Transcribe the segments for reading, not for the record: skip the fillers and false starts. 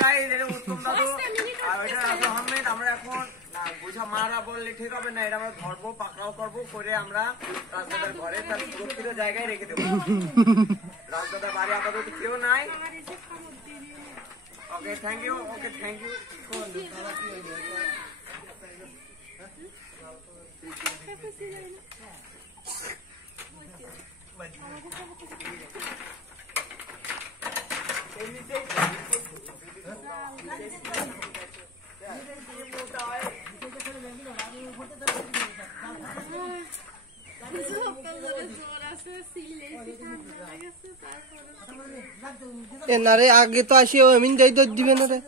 Guys এটা উত্তম দাদু আর এটা রাজু আহমেদ। আমরা এখন না বুঝা মারা বললে ঠিক হবে না, এটা আমরা ধরবো পাকড়াও করবো করে আমরা রাজদাদার ঘরে তার সুরক্ষিত জায়গায় রেখে দেবো। রাজদাদার বাড়ি আপাতত কেউ নাই। Okay thank you, okay thank you. না রে আগে তো আসি আমি যাই দৌড় দিবে না রে,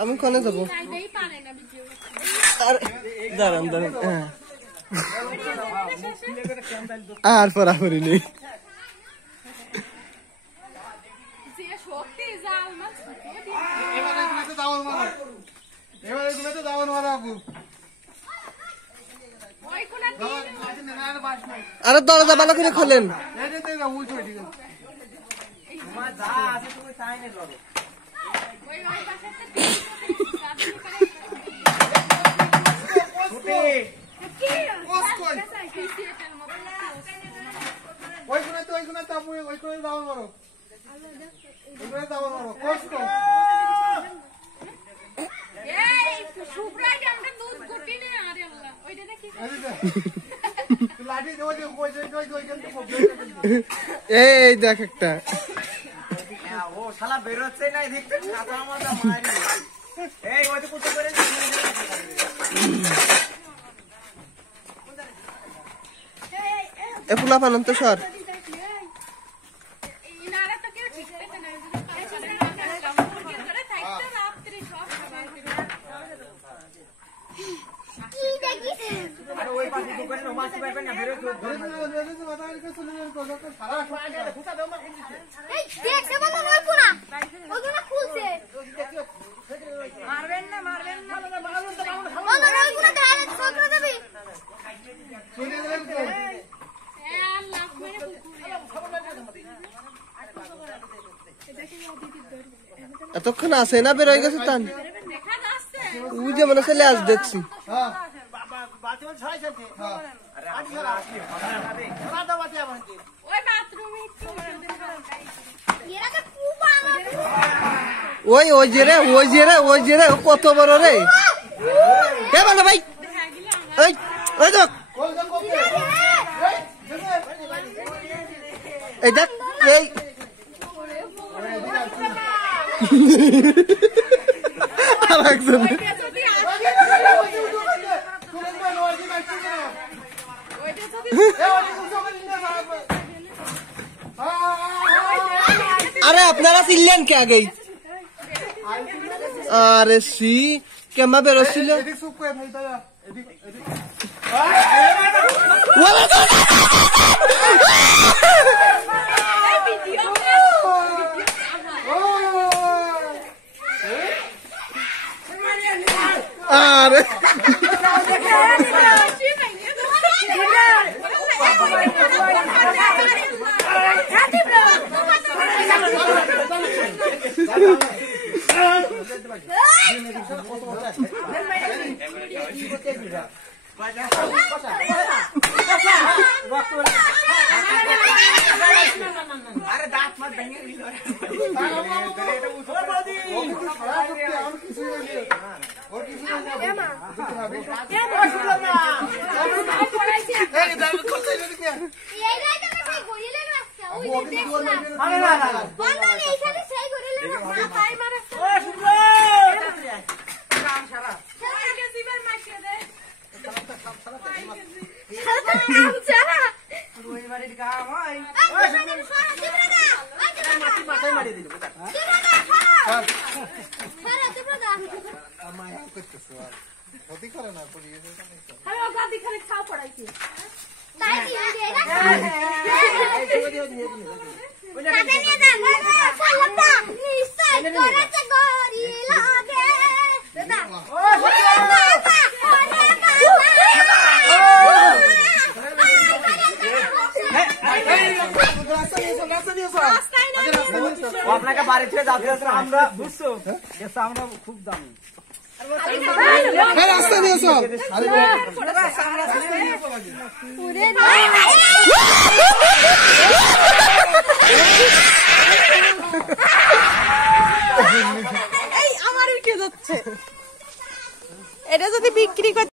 আমি কোনে যাবো? দাঁড়ান দাঁড়ান, আর পরাপরি নেই। আরে দরজা ভালো করে খোলেন। এই দেখ একটা ও শালা বেরোচ্ছে না, দেখতে ছাতা মাথা মারি। এই ওই তো কুটো করে এ ফুলা পানন তো সর। এতক্ষণ আছে না বের হয়ে গেছে তান ওই যে মনে চলে আজ দেখছি। ওই ওই যে রে ওই যে রে ওই যে রে কত বড় রে কে বলো ভাই ওই ওই দেখ এই দেখ এই আরেকজন আরে আপনারা চিনলেন কে আগে? আরে সি কেমা বেরোছিল আরে আরে দাঁত মার ভেঙে দিল। আপনাকে বাড়ি থেকে যাতে আমরা বুঝছো আমরা খুব দামি রাস্তা দিয়েছ এই আমার উঠে যাচ্ছে এটা যদি বিক্রি